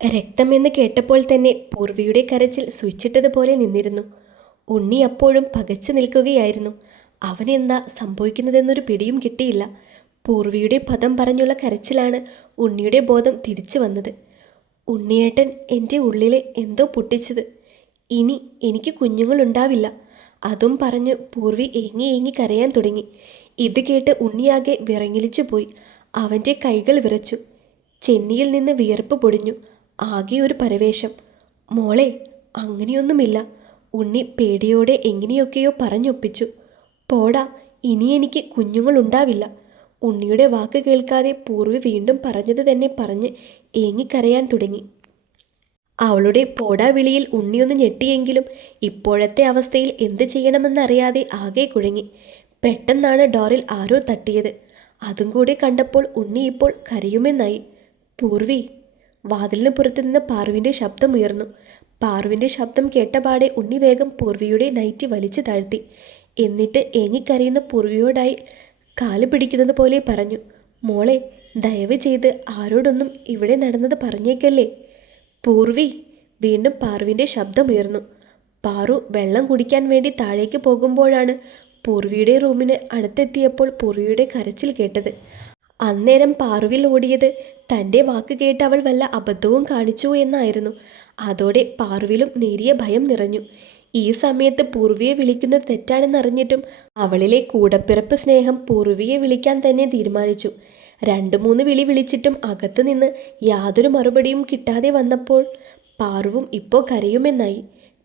രക്തമെന്ന് കേട്ടപ്പോൾ തന്നെ പൂർവിയുടെ കരച്ചിൽ സ്വിച്ചിട്ടതുപോലെ നിന്നിരുന്നു. ഉണ്ണി അപ്പോഴും പകച്ചു നിൽക്കുകയായിരുന്നു. അവനെന്താ സംഭവിക്കുന്നതെന്നൊരു പിടിയും കിട്ടിയില്ല. പൂർവിയുടെ പദം പറഞ്ഞുള്ള കരച്ചിലാണ് ഉണ്ണിയുടെ ബോധം തിരിച്ചു വന്നത്. ഉണ്ണിയേട്ടൻ എൻ്റെ ഉള്ളിലെ എന്തോ പൊട്ടിച്ചത്. ഇനി എനിക്ക് കുഞ്ഞുങ്ങളുണ്ടാവില്ല. അതും പറഞ്ഞ് പൂർവി ഏങ്ങി ഏങ്ങി കരയാൻ തുടങ്ങി. ഇത് കേട്ട് ഉണ്ണിയാകെ വിറങ്ങിലിച്ചു പോയി. അവൻ്റെ കൈകൾ വിറച്ചു. ചെന്നിയിൽ നിന്ന് വിയർപ്പ് പൊടിഞ്ഞു. ആകെ ഒരു പരവേശം. മോളെ, അങ്ങനെയൊന്നുമില്ല. ഉണ്ണി പേടിയോടെ എങ്ങനെയൊക്കെയോ പറഞ്ഞൊപ്പിച്ചു. പോടാ, ഇനി എനിക്ക് കുഞ്ഞുങ്ങളുണ്ടാവില്ല. ഉണ്ണിയുടെ വാക്ക് കേൾക്കാതെ പൂർവി വീണ്ടും പറഞ്ഞത് തന്നെ പറഞ്ഞ് ഏങ്ങിക്കരയാൻ തുടങ്ങി. അവളുടെ പോടാ വിളിയിൽ ഉണ്ണിയൊന്ന് ഞെട്ടിയെങ്കിലും ഇപ്പോഴത്തെ അവസ്ഥയിൽ എന്ത് ചെയ്യണമെന്നറിയാതെ ആകെ കുഴങ്ങി. പെട്ടെന്നാണ് ഡോറിൽ ആരോ തട്ടിയത്. അതും കൂടി കണ്ടപ്പോൾ ഉണ്ണി ഇപ്പോൾ കരയുമെന്നായി. പൂർവി! വാതിലിന് പുറത്തു നിന്ന് പാറുവിൻ്റെ ശബ്ദമുയർന്നു. പാറുവിൻ്റെ ശബ്ദം കേട്ടപാടെ ഉണ്ണി വേഗം പൂർവിയുടെ നൈറ്റി വലിച്ചു താഴ്ത്തി. എന്നിട്ട് ഏങ്ങിക്കരയുന്ന പൂർവിയോടായി കാല് പിടിക്കുന്നത് പോലെ പറഞ്ഞു, മോളെ, ദയവ് ചെയ്ത് ആരോടൊന്നും ഇവിടെ നടന്നത് പറഞ്ഞേക്കല്ലേ. പൂർവി! വീണ്ടും പാറുവിൻ്റെ ശബ്ദമുയർന്നു. പാറു വെള്ളം കുടിക്കാൻ വേണ്ടി താഴേക്ക് പോകുമ്പോഴാണ് പൂർവിയുടെ റൂമിന് അടുത്തെത്തിയപ്പോൾ പൂർവിയുടെ കരച്ചിൽ കേട്ടത്. അന്നേരം പാറുവിൽ ഓടിയത് തൻ്റെ വാക്ക് കേട്ട് അവൾ വല്ല അബദ്ധവും കാണിച്ചു എന്നായിരുന്നു. അതോടെ പാറുവിലും നേരിയ ഭയം നിറഞ്ഞു. ഈ സമയത്ത് പൂർവിയെ വിളിക്കുന്നത് തെറ്റാണെന്നറിഞ്ഞിട്ടും അവളിലെ കൂടപ്പിറപ്പ് സ്നേഹം പൂർവിയെ വിളിക്കാൻ തന്നെ തീരുമാനിച്ചു. 2-3 വിളി വിളിച്ചിട്ടും അകത്തു നിന്ന് യാതൊരു മറുപടിയും കിട്ടാതെ വന്നപ്പോൾ പാറുവും ഇപ്പോൾ കരയുമെന്നായി.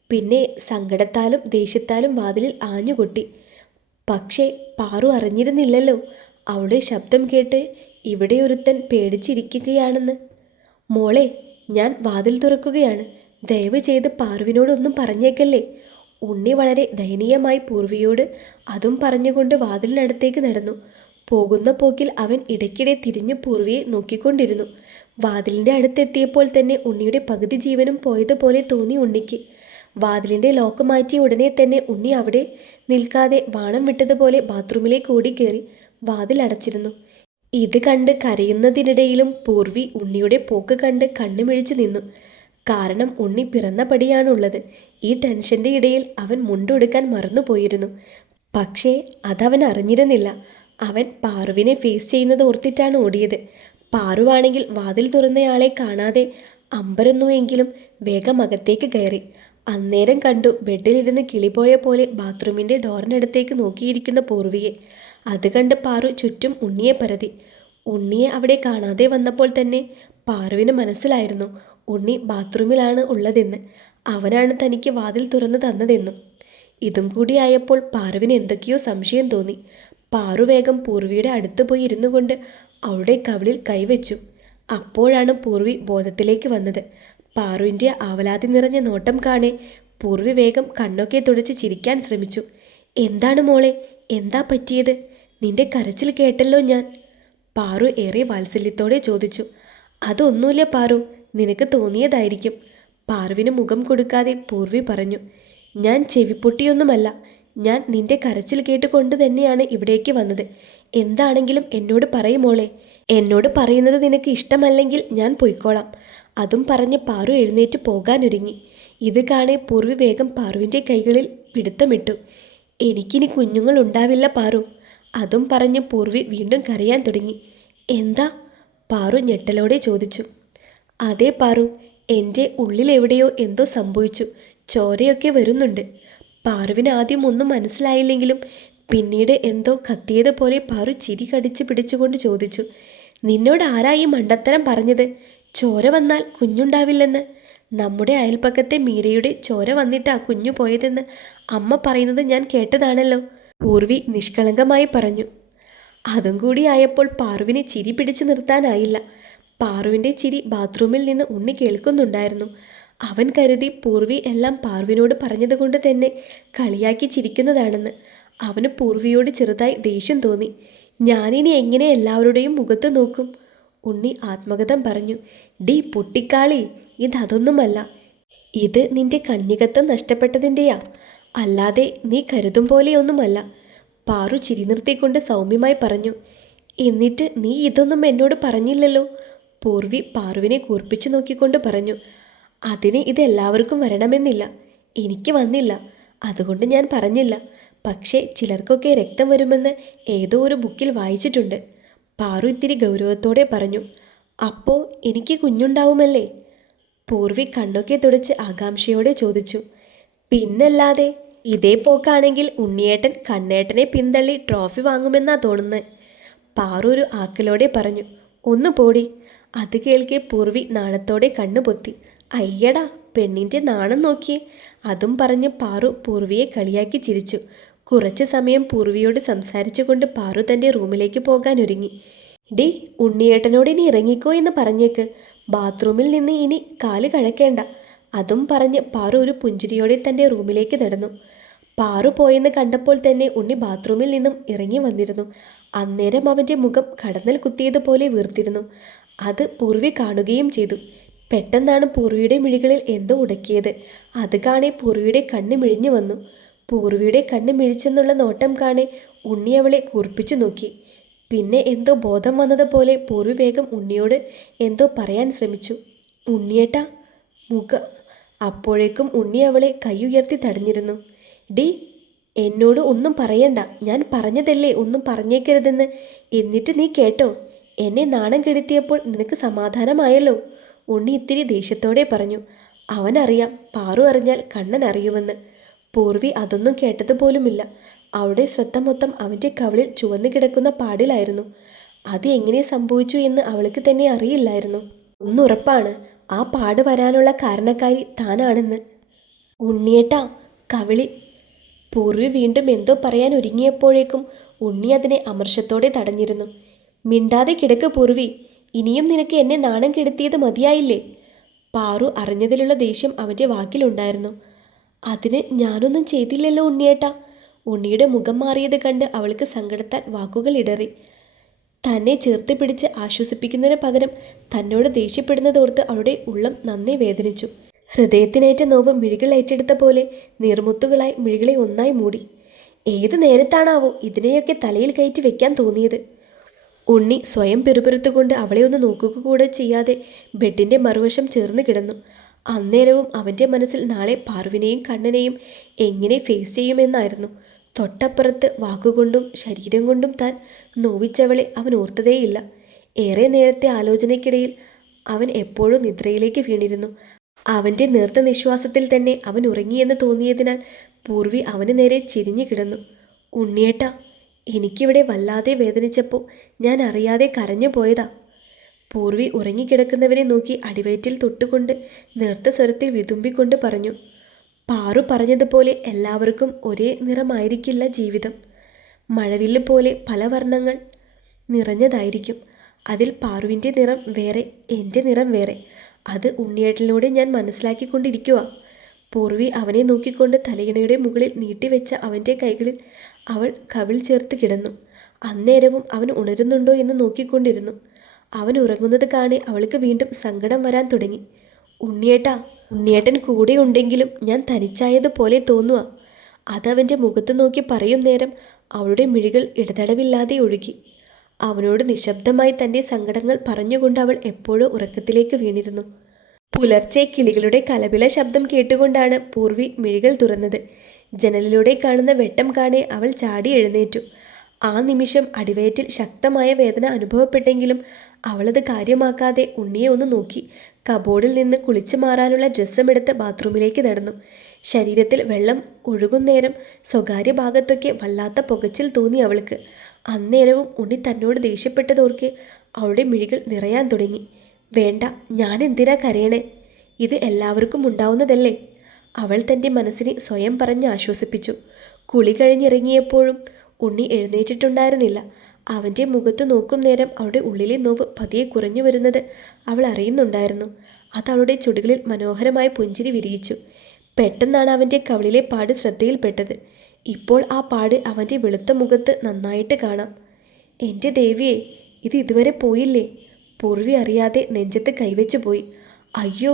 പിന്നെ സങ്കടത്താലും ദേഷ്യത്താലും വാതിലിൽ ആഞ്ഞുകൊട്ടി. പക്ഷേ പാറു അറിഞ്ഞിരുന്നില്ലല്ലോ അവളുടെ ശബ്ദം കേട്ട് ഇവിടെ ഒരുത്തൻ പേടിച്ചിരിക്കുകയാണെന്ന്. മോളെ, ഞാൻ വാതിൽ തുറക്കുകയാണ്. ദയവ് ചെയ്ത് പാറുവിനോടൊന്നും പറഞ്ഞേക്കല്ലേ. ഉണ്ണി വളരെ ദയനീയമായി പൂർവിയോട് അതും പറഞ്ഞുകൊണ്ട് വാതിലിനടുത്തേക്ക് നടന്നു. പോകുന്ന പോക്കിൽ അവൻ ഇടയ്ക്കിടെ തിരിഞ്ഞു പൂർവിയെ നോക്കിക്കൊണ്ടിരുന്നു. വാതിലിൻ്റെ അടുത്തെത്തിയപ്പോൾ തന്നെ ഉണ്ണിയുടെ പകുതി ജീവനും പോയതുപോലെ തോന്നി ഉണ്ണിക്ക്. വാതിലിൻ്റെ ലോക്ക് മാറ്റിയ ഉടനെ തന്നെ ഉണ്ണി അവിടെ നിൽക്കാതെ വാണം വിട്ടതുപോലെ ബാത്റൂമിലേക്ക് ഓടിക്കേറി വാതിൽ അടച്ചിരുന്നു. ഇത് കണ്ട് കരയുന്നതിനിടയിലും പൂർവി ഉണ്ണിയുടെ പോക്ക് കണ്ട് കണ്ണുമിഴിച്ചു നിന്നു. കാരണം ഉണ്ണി പിറന്ന പടിയാണുള്ളത്. ഈ ടെൻഷൻ്റെ ഇടയിൽ അവൻ മുണ്ടൊടുക്കാൻ മറന്നുപോയിരുന്നു. പക്ഷേ അതവൻ അറിഞ്ഞിരുന്നില്ല. അവൻ പാറുവിനെ ഫേസ് ചെയ്യുന്നത് ഓർത്തിട്ടാണ് ഓടിയത്. പാറുവാണെങ്കിൽ വാതിൽ തുറന്നയാളെ കാണാതെ അമ്പരന്നുവെങ്കിലും വേഗം അകത്തേക്ക് കയറി. അന്നേരം കണ്ടു ബെഡിലിരുന്ന് കിളിപോയ പോലെ ബാത്റൂമിൻ്റെ ഡോറിനടുത്തേക്ക് നോക്കിയിരിക്കുന്ന പൂർവിയെ. അത് കണ്ട് പാറു ചുറ്റും ഉണ്ണിയെ പരതി. ഉണ്ണിയെ അവിടെ കാണാതെ വന്നപ്പോൾ തന്നെ പാറുവിന് മനസ്സിലായിരുന്നു ഉണ്ണി ബാത്റൂമിലാണ് ഉള്ളതെന്ന്. അവനാണ് തനിക്ക് വാതിൽ തുറന്നു തന്നതെന്നും. ഇതും കൂടിയായപ്പോൾ പാറുവിന് എന്തൊക്കെയോ സംശയം തോന്നി. പാറു വേഗം പൂർവിയുടെ അടുത്ത് പോയി ഇരുന്നു കൊണ്ട് അവളുടെ കവിളിൽ കൈവച്ചു. അപ്പോഴാണ് പൂർവി ബോധത്തിലേക്ക് വന്നത്. പാറുവിൻ്റെ ആവലാതി നിറഞ്ഞ നോട്ടം കാണെ പൂർവി വേഗം കണ്ണൊക്കെ തുടച്ച് ചിരിക്കാൻ ശ്രമിച്ചു. എന്താണ് മോളെ, എന്താ പറ്റിയത്? നിന്റെ കരച്ചിൽ കേട്ടല്ലോ ഞാൻ. പാറു ഏറെ വാത്സല്യത്തോടെ ചോദിച്ചു. അതൊന്നുമില്ല പാറു, നിനക്ക് തോന്നിയതായിരിക്കും. പാറുവിന് മുഖം കൊടുക്കാതെ പൂർവി പറഞ്ഞു. ഞാൻ ചെവിപ്പൊട്ടിയൊന്നുമല്ല. ഞാൻ നിന്റെ കരച്ചിൽ കേട്ടുകൊണ്ട് തന്നെയാണ് ഇവിടേക്ക് വന്നത്. എന്താണെങ്കിലും എന്നോട് പറയുമോളെ. എന്നോട് പറയുന്നത് നിനക്ക് ഇഷ്ടമല്ലെങ്കിൽ ഞാൻ പൊയ്ക്കോളാം. അതും പറഞ്ഞ് പാറു എഴുന്നേറ്റ് പോകാനൊരുങ്ങി. ഇത് കാണെ പൂർവി വേഗം പാറുവിൻ്റെ കൈകളിൽ പിടുത്തമിട്ടു. എനിക്കിനി കുഞ്ഞുങ്ങൾ ഉണ്ടാവില്ല പാറു. അതും പറഞ്ഞ് പൂർവി വീണ്ടും കരയാൻ തുടങ്ങി. എന്താ? പാറു ഞെട്ടലോടെ ചോദിച്ചു. അതേ പാറു, എൻ്റെ ഉള്ളിലെവിടെയോ എന്തോ സംഭവിച്ചു. ചോരയൊക്കെ വരുന്നുണ്ട്. പാറുവിന് ആദ്യം ഒന്നും മനസ്സിലായില്ലെങ്കിലും പിന്നീട് എന്തോ കത്തിയതുപോലെ പാറു ചിരി കടിച്ച് പിടിച്ചുകൊണ്ട് ചോദിച്ചു. നിന്നോട് ആരാ ഈ മണ്ടത്തരം പറഞ്ഞത്? ചോര വന്നാൽ കുഞ്ഞുണ്ടാവില്ലെന്ന്. നമ്മുടെ അയൽപ്പക്കത്തെ മീരയുടെ ചോര വന്നിട്ടാ കുഞ്ഞു പോയതെന്ന് അമ്മ പറയുന്നത് ഞാൻ കേട്ടതാണല്ലോ. പൂർവി നിഷ്കളങ്കമായി പറഞ്ഞു. അതും കൂടി ആയപ്പോൾ പാറുവിനെ ചിരി പിടിച്ചു നിർത്താനായില്ല. പാറുവിൻ്റെ ചിരി ബാത്റൂമിൽ നിന്ന് ഉണ്ണി കേൾക്കുന്നുണ്ടായിരുന്നു. അവൻ കരുതി പൂർവി എല്ലാം പാറുവിനോട് പറഞ്ഞതുകൊണ്ട് തന്നെ കളിയാക്കി ചിരിക്കുന്നതാണെന്ന്. അവന് പൂർവിയോട് ചെറുതായി ദേഷ്യം തോന്നി. ഞാനിനി എങ്ങനെ എല്ലാവരുടെയും മുഖത്ത് നോക്കും? ഉണ്ണി ആത്മകഥം പറഞ്ഞു. ഡീ പൊട്ടിക്കാളി, ഇതൊന്നുമല്ല. ഇത് നിന്റെ കന്യകത്വം നഷ്ടപ്പെട്ടതിൻ്റെയാ, അല്ലാതെ നീ കരുതും പോലെയൊന്നുമല്ല. പാറു ചിരി നിർത്തിക്കൊണ്ട് സൗമ്യമായി പറഞ്ഞു. എന്നിട്ട് നീ ഇതൊന്നും എന്നോട് പറഞ്ഞില്ലല്ലോ. പൂർവി പാറുവിനെ കൂർപ്പിച്ചു നോക്കിക്കൊണ്ട് പറഞ്ഞു. അതിന് ഇതെല്ലാവർക്കും വരണമെന്നില്ല. എനിക്ക് വന്നില്ല, അതുകൊണ്ട് ഞാൻ പറഞ്ഞില്ല. പക്ഷേ ചിലർക്കൊക്കെ രക്തം വരുമെന്ന് ഏതോ ഒരു ബുക്കിൽ വായിച്ചിട്ടുണ്ട്. പാറു ഇത്തിരി ഗൗരവത്തോടെ പറഞ്ഞു. അപ്പോൾ എനിക്ക് കുഞ്ഞുണ്ടാവുമല്ലേ? പൂർവി കണ്ണൊക്കെ തുടച്ച് ആകാംക്ഷയോടെ ചോദിച്ചു. പിന്നല്ലാതെ, ഇതേ പോക്കാണെങ്കിൽ ഉണ്ണിയേട്ടൻ കണ്ണേട്ടനെ പിന്തള്ളി ട്രോഫി വാങ്ങുമെന്നാ തോന്നുന്നത്. പാറു ഒരു ആക്കലോടെ പറഞ്ഞു. ഒന്ന് പോടി. അത് കേൾക്കെ പൂർവി നാണത്തോടെ കണ്ണുപൊത്തി. അയ്യടാ, പെണ്ണിൻ്റെ നാണം നോക്കിയേ. അതും പറഞ്ഞ് പാറു പൂർവിയെ കളിയാക്കി ചിരിച്ചു. കുറച്ച് സമയം പൂർവിയോട് സംസാരിച്ചുകൊണ്ട് പാറു തൻ്റെ റൂമിലേക്ക് പോകാൻ ഒരുങ്ങി. ഡി, ഉണ്ണിയേട്ടനോട് ഇനി ഇറങ്ങിക്കോ എന്ന് പറഞ്ഞേക്ക്. ബാത്റൂമിൽ നിന്ന് ഇനി കാല് കഴക്കേണ്ട. അതും പറഞ്ഞ് പാറു ഒരു പുഞ്ചിരിയോടെ തൻ്റെ റൂമിലേക്ക് നടന്നു. പാറു പോയെന്ന് കണ്ടപ്പോൾ തന്നെ ഉണ്ണി ബാത്റൂമിൽ നിന്നും ഇറങ്ങി വന്നിരുന്നു. അന്നേരം അവൻ്റെ മുഖം കടന്നൽ കുത്തിയതുപോലെ വീർത്തിരുന്നു. അത് പൂർവി കാണുകയും ചെയ്തു. പെട്ടെന്നാണ് പൂർവിയുടെ മിഴികളിൽ എന്തോ ഉടക്കിയത്. അത് കാണെ പൂർവിയുടെ കണ്ണ് മിഴിഞ്ഞു വന്നു. പൂർവിയുടെ കണ്ണ് മിഴിച്ചെന്നുള്ള നോട്ടം കാണെ ഉണ്ണി അവളെ കൂർപ്പിച്ചു നോക്കി. പിന്നെ എന്തോ ബോധം വന്നതുപോലെ പൂർവി വേഗം ഉണ്ണിയോട് എന്തോ പറയാൻ ശ്രമിച്ചു. ഉണ്ണിയേട്ടാ, അപ്പോഴേക്കും ഉണ്ണി അവളെ കൈയുയർത്തി തടഞ്ഞിരുന്നു. ഡി, എന്നോട് ഒന്നും പറയണ്ട. ഞാൻ പറഞ്ഞതല്ലേ ഒന്നും പറഞ്ഞേക്കരുതെന്ന്. എന്നിട്ട് നീ കേട്ടോ? എന്നെ നാണം കെടുത്തിയപ്പോൾ നിനക്ക് സമാധാനമായല്ലോ? ഉണ്ണി ഇത്തിരി ദേഷ്യത്തോടെ പറഞ്ഞു. അവനറിയാം പാറു അറിഞ്ഞാൽ കണ്ണൻ അറിയുമെന്ന്. പൂർവി അതൊന്നും കേട്ടതുപോലുമില്ല. അവളുടെ ശ്രദ്ധ മൊത്തം അവൻ്റെ കവിളിൽ ചുവന്നു കിടക്കുന്ന പാടിലായിരുന്നു. അത് എങ്ങനെ സംഭവിച്ചു എന്ന് അവൾക്ക് തന്നെ അറിയില്ലായിരുന്നു. ഒന്നുറപ്പാണ്, ആ പാട് വരാനുള്ള കാരണക്കാരി താനാണെന്ന്. ഉണ്ണിയേട്ടാ, കവിളി. പൂർവി വീണ്ടും എന്തോ പറയാൻ ഒരുങ്ങിയപ്പോഴേക്കും ഉണ്ണി അതിനെ അമർഷത്തോടെ തടഞ്ഞിരുന്നു. മിണ്ടാതെ കിടക്ക് പൂർവി. ഇനിയും നിനക്ക് എന്നെ നാണം കെടുത്തിയത് മതിയായില്ലേ? പാറു അറിഞ്ഞതിലുള്ള ദേഷ്യം അവൻ്റെ വാക്കിലുണ്ടായിരുന്നു. അതിന് ഞാനൊന്നും ചെയ്തില്ലല്ലോ ഉണ്ണിയേട്ടാ. ഉണ്ണിയുടെ മുഖം മാറിയത് കണ്ട് അവൾക്ക് സങ്കടത്താൽ വാക്കുകൾ ഇടറി. തന്നെ ചേർത്ത് പിടിച്ച് ആശ്വസിപ്പിക്കുന്നതിന് പകരം തന്നോട് ദേഷ്യപ്പെടുന്നതോർത്ത് അവളുടെ ഉള്ളം നന്നേ വേദനിച്ചു. ഹൃദയത്തിനേറ്റ നോവ് മിഴികൾ ഏറ്റെടുത്ത പോലെ നീർമുത്തുകളായി മിഴികളെ ഒന്നായി മൂടി. ഏത് നേരത്താണാവോ ഇതിനെയൊക്കെ തലയിൽ കയറ്റി വെക്കാൻ തോന്നിയത്? ഉണ്ണി സ്വയം പിറുപിറുത്തുകൊണ്ട് അവളെ ഒന്ന് നോക്കുക കൂടെ ചെയ്യാതെ ബെഡിൻ്റെ മറുവശം ചേർന്ന് കിടന്നു. അന്നേരവും അവൻ്റെ മനസ്സിൽ നാളെ പാർവിനെയും കണ്ണനെയും എങ്ങനെ ഫേസ് ചെയ്യുമെന്നായിരുന്നു. തൊട്ടപ്പുറത്ത് വാക്കുകൊണ്ടും ശരീരം കൊണ്ടും താൻ നോവിച്ചവളെ അവൻ ഓർത്തതേയില്ല. ഏറെ നേരത്തെ ആലോചനയ്ക്കിടയിൽ അവൻ എപ്പോഴും നിദ്രയിലേക്ക് വീണിരുന്നു. അവൻ്റെ നേർത്ത നിശ്വാസത്തിൽ തന്നെ അവൻ ഉറങ്ങിയെന്ന് തോന്നിയതിനാൽ പൂർവി അവന് നേരെ ചിരിഞ്ഞു കിടന്നു. ഉണ്ണിയേട്ടാ, എനിക്കിവിടെ വല്ലാതെ വേദനിച്ചപ്പോൾ ഞാൻ അറിയാതെ കരഞ്ഞു പോയതാ. പൂർവി ഉറങ്ങിക്കിടക്കുന്നവരെ നോക്കി അടിവയറ്റിൽ തൊട്ടുകൊണ്ട് നേർത്ത സ്വരത്തിൽ വിതുമ്പിക്കൊണ്ട് പറഞ്ഞു. പാറു പറഞ്ഞതുപോലെ എല്ലാവർക്കും ഒരേ നിറമായിരിക്കില്ല ജീവിതം. മഴവില്ല് പോലെ പല വർണ്ണങ്ങൾ നിറഞ്ഞതായിരിക്കും. അതിൽ പാറുവിൻ്റെ നിറം വേറെ, എൻ്റെ നിറം വേറെ. അത് ഉണ്ണിയേട്ടനിലൂടെ ഞാൻ മനസ്സിലാക്കിക്കൊണ്ടിരിക്കുക. പൂർവി അവനെ നോക്കിക്കൊണ്ട് തലയിണയുടെ മുകളിൽ നീട്ടിവെച്ച അവൻ്റെ കൈകളിൽ അവൾ കവിൾ ചേർത്ത് കിടന്നു. അന്നേരവും അവൻ ഉണരുന്നുണ്ടോ എന്ന് നോക്കിക്കൊണ്ടിരുന്നു. അവൻ ഉറങ്ങുന്നത് കാണെ അവൾക്ക് വീണ്ടും സങ്കടം വരാൻ തുടങ്ങി. ഉണ്ണിയേട്ടൻ കൂടെ ഉണ്ടെങ്കിലും ഞാൻ തനിച്ചായതുപോലെ തോന്നുക. അതവൻ്റെ മുഖത്ത് നോക്കി പറയും നേരം അവളുടെ മിഴികൾ ഇടതടവില്ലാതെ ഒഴുകി. അവനോട് നിശബ്ദമായി തൻ്റെ സങ്കടങ്ങൾ പറഞ്ഞുകൊണ്ട് അവൾ എപ്പോഴോ ഉറക്കത്തിലേക്ക് വീണിരുന്നു. പുലർച്ചെ കിളികളുടെ കലപില ശബ്ദം കേട്ടുകൊണ്ടാണ് പൂർവി മിഴികൾ തുറന്നത്. ജനലിലൂടെ കാണുന്ന വെട്ടം കാണെ അവൾ ചാടി എഴുന്നേറ്റു. ആ നിമിഷം അടിവയറ്റിൽ ശക്തമായ വേദന അനുഭവപ്പെട്ടെങ്കിലും അവളത് കാര്യമാക്കാതെ ഉണ്ണിയെ ഒന്ന് നോക്കി കബോർഡിൽ നിന്ന് കുളിച്ചു മാറാനുള്ള ഡ്രസ്സുമെടുത്ത് ബാത്റൂമിലേക്ക് നടന്നു. ശരീരത്തിൽ വെള്ളം ഒഴുകുന്നേരം സ്വകാര്യ ഭാഗത്തൊക്കെ വല്ലാത്ത പുകച്ചിൽ തോന്നി അവൾക്ക്. അന്നേരവും ഉണ്ണി തന്നോട് ദേഷ്യപ്പെട്ടതോർക്കെ അവളുടെ മിഴികൾ നിറയാൻ തുടങ്ങി. വേണ്ട, ഞാൻ എന്തിനാ കരയണേ? ഇത് എല്ലാവർക്കും ഉണ്ടാവുന്നതല്ലേ? അവൾ തൻ്റെ മനസ്സിനെ സ്വയം പറഞ്ഞ് ആശ്വസിപ്പിച്ചു. കുളി കഴിഞ്ഞിറങ്ങിയപ്പോഴും ഉണ്ണി എഴുന്നേറ്റിട്ടുണ്ടായിരുന്നില്ല. അവൻ്റെ മുഖത്ത് നോക്കും നേരം അവളുടെ ഉള്ളിലെ നോവ് പതിയെ കുറഞ്ഞു വരുന്നത് അവൾ അറിയുന്നുണ്ടായിരുന്നു. അത് അവളുടെ ചുടുകളിൽ മനോഹരമായ പുഞ്ചിരി വിരിയിച്ചു. പെട്ടെന്നാണ് അവൻ്റെ കവിളിലെ പാട് ശ്രദ്ധയിൽപ്പെട്ടത്. ഇപ്പോൾ ആ പാട് അവൻ്റെ വെളുത്ത മുഖത്ത് നന്നായിട്ട് കാണാം. എൻ്റെ ദേവിയെ, ഇത് ഇതുവരെ പോയില്ലേ? പൂർവി അറിയാതെ നെഞ്ചത്ത് കൈവച്ചു പോയി. അയ്യോ,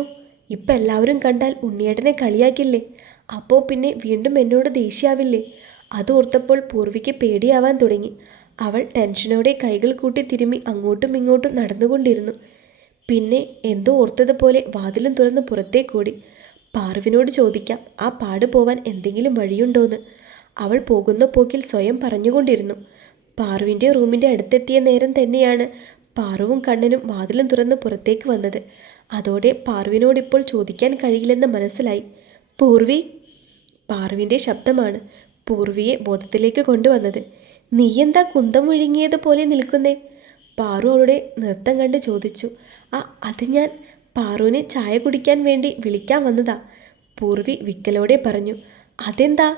ഇപ്പം എല്ലാവരും കണ്ടാൽ ഉണ്ണിയേട്ടനെ കളിയാക്കില്ലേ? അപ്പോൾ പിന്നെ വീണ്ടും എന്നോട് ദേഷ്യാവില്ലേ? അതോർത്തപ്പോൾ പൂർവിക്ക് പേടിയാവാൻ തുടങ്ങി. അവൾ ടെൻഷനോടെ കൈകൾ കൂട്ടി തിരുമ്മി അങ്ങോട്ടും ഇങ്ങോട്ടും നടന്നുകൊണ്ടിരുന്നു. പിന്നെ എന്തോ ഓർത്തതുപോലെ വാതിലും തുറന്ന് പുറത്തേക്കോടി. പാറുവിനോട് ചോദിക്കാം ആ പാട് പോവാൻ എന്തെങ്കിലും വഴിയുണ്ടോന്ന്. അവൾ പോകുന്ന പോക്കിൽ സ്വയം പറഞ്ഞുകൊണ്ടിരുന്നു. പാറുവിൻ്റെ റൂമിൻ്റെ അടുത്തെത്തിയ നേരം തന്നെയാണ് പാറുവും കണ്ണനും വാതിലും തുറന്ന് പുറത്തേക്ക് വന്നത്. അതോടെ പാറുവിനോടിപ്പോൾ ചോദിക്കാൻ കഴിയില്ലെന്ന് മനസ്സിലായി. പൂർവി! പാറുവിൻ്റെ ശബ്ദമാണ് പൂർവിയെ ബോധത്തിലേക്ക് കൊണ്ടുവന്നത്. നീയെന്താ കുന്തം വിഴുങ്ങിയതുപോലെ നിൽക്കുന്നേ? പാറു അവളുടെ നൃത്തം കണ്ട് ചോദിച്ചു. അത് ഞാൻ പാറുവിന് ചായ കുടിക്കാൻ വേണ്ടി വിളിക്കാൻ വന്നതാ, പൂർവി വിക്കലോടെ പറഞ്ഞു. അതെന്താ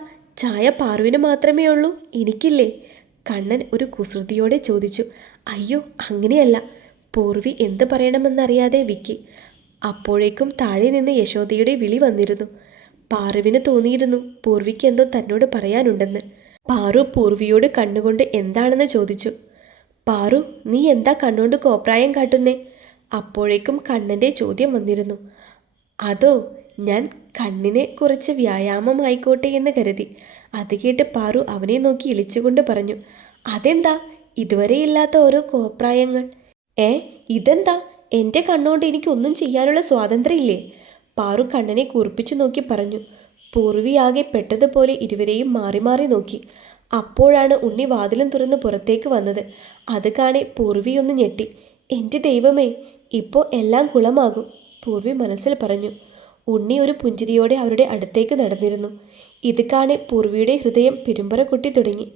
ചായ പാറുവിന് മാത്രമേ ഉള്ളൂ, എനിക്കില്ലേ? കണ്ണൻ ഒരു കുസൃതിയോടെ ചോദിച്ചു. അയ്യോ അങ്ങനെയല്ല, പൂർവി എന്ത് പറയണമെന്നറിയാതെ വിക്കി. അപ്പോഴേക്കും താഴെ നിന്ന് യശോദയുടെ വിളി വന്നിരുന്നു. പാറുവിന് തോന്നിയിരുന്നു പൂർവിക്ക് എന്തോ തന്നോട് പറയാനുണ്ടെന്ന്. പാറു പൂർവിയോട് കണ്ണുകൊണ്ട് എന്താണെന്ന് ചോദിച്ചു. പാറു, നീ എന്താ കണ്ണുകൊണ്ട് കോപ്രായം കാട്ടുന്നേ? അപ്പോഴേക്കും കണ്ണൻ്റെ ചോദ്യം വന്നിരുന്നു. അതോ, ഞാൻ കണ്ണിനെ കുറച്ച് വ്യായാമമായിക്കോട്ടെ എന്ന് കരുതി. അത് കേട്ട് പാറു അവനെ നോക്കി ഇളിച്ചുകൊണ്ട് പറഞ്ഞു. അതെന്താ ഇതുവരെയില്ലാത്ത ഓരോ കോപ്രായങ്ങൾ? ഇതെന്താ? എൻ്റെ കണ്ണുകൊണ്ട് എനിക്കൊന്നും ചെയ്യാനുള്ള സ്വാതന്ത്ര്യമില്ലേ? പാറു കണ്ണനെ കൂർപ്പിച്ചു നോക്കി പറഞ്ഞു. പൂർവിയാകെ പെട്ടതുപോലെ ഇരുവരെയും മാറി മാറി നോക്കി. അപ്പോഴാണ് ഉണ്ണി വാതിലും തുറന്ന് പുറത്തേക്ക് വന്നത്. അത് കാണെ പൂർവി ഒന്ന് ഞെട്ടി. എൻ്റെ ദൈവമേ, ഇപ്പോൾ എല്ലാം കുളമാകും, പൂർവി മനസ്സിൽ പറഞ്ഞു. ഉണ്ണി ഒരു പുഞ്ചിരിയോടെ അവരുടെ അടുത്തേക്ക് നടന്നിരുന്നു. ഇത് കാണെ പൂർവിയുടെ ഹൃദയം പിരുമ്പറ കൊട്ടി തുടങ്ങി.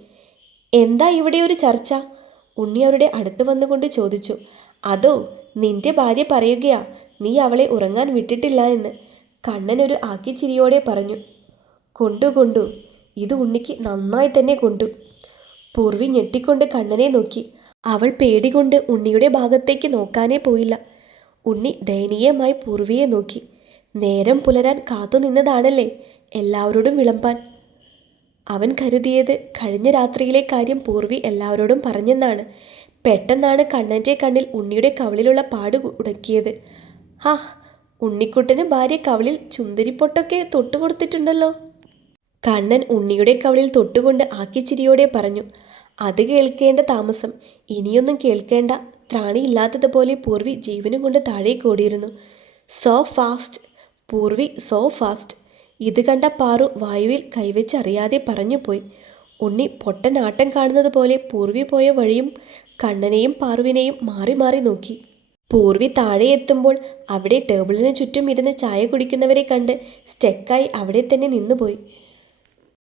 എന്താ ഇവിടെ ഒരു ചർച്ച? ഉണ്ണി അവരുടെ അടുത്ത് വന്നുകൊണ്ട് ചോദിച്ചു. അതോ, നിന്റെ ഭാര്യ പറയുകയാ നീ അവളെ ഉറങ്ങാൻ വിട്ടിട്ടില്ല എന്ന്. കണ്ണൻ ഒരു ആക്കിച്ചിരിയോടെ പറഞ്ഞു. കൊണ്ടു ഇത് ഉണ്ണിക്ക് നന്നായി തന്നെ കൊണ്ടു. പൂർവി ഞെട്ടിക്കൊണ്ട് കണ്ണനെ നോക്കി. അവൾ പേടികൊണ്ട് ഉണ്ണിയുടെ ഭാഗത്തേക്ക് നോക്കാനേ പോയില്ല. ഉണ്ണി ദയനീയമായി പൂർവിയെ നോക്കി. നേരം പുലരാൻ കാത്തു നിന്നതാണല്ലേ എല്ലാവരോടും വിളമ്പാൻ. അവൻ കരുതിയത് കഴിഞ്ഞ രാത്രിയിലെ കാര്യം പൂർവി എല്ലാവരോടും പറഞ്ഞെന്നാണ്. പെട്ടെന്നാണ് കണ്ണൻ്റെ കണ്ണിൽ ഉണ്ണിയുടെ കവിളിലുള്ള പാട് ഉടക്കിയത്. ഉണ്ണിക്കുട്ടന് ഭാര്യ കവിളിൽ ചുന്ദരിപ്പൊട്ടൊക്കെ തൊട്ടുകൊടുത്തിട്ടുണ്ടല്ലോ. കണ്ണൻ ഉണ്ണിയുടെ കവിളിൽ തൊട്ടുകൊണ്ട് ആക്കിച്ചിരിയോടെ പറഞ്ഞു. അത് കേൾക്കേണ്ട താമസം. ഇനിയൊന്നും കേൾക്കേണ്ട. ത്രാണിയില്ലാത്തതുപോലെ പൂർവി ജീവനും കൊണ്ട് താഴേക്ക് ഓടിയിരുന്നു. So fast Purvi, so fast. ഇത് കണ്ട പാറു വായുവിൽ കൈവച്ചറിയാതെ പറഞ്ഞുപോയി. ഉണ്ണി പൊട്ടനാട്ടം കാണുന്നത് പോലെ പൂർവി പോയ വഴിയും കണ്ണനെയും പാറുവിനെയും മാറി മാറി നോക്കി. പൂർവി താഴെ എത്തുമ്പോൾ അവിടെ ടേബിളിന് ചുറ്റും ഇരുന്ന് ചായ കുടിക്കുന്നവരെ കണ്ട് സ്റ്റെക്കായി അവിടെ തന്നെ നിന്നുപോയി.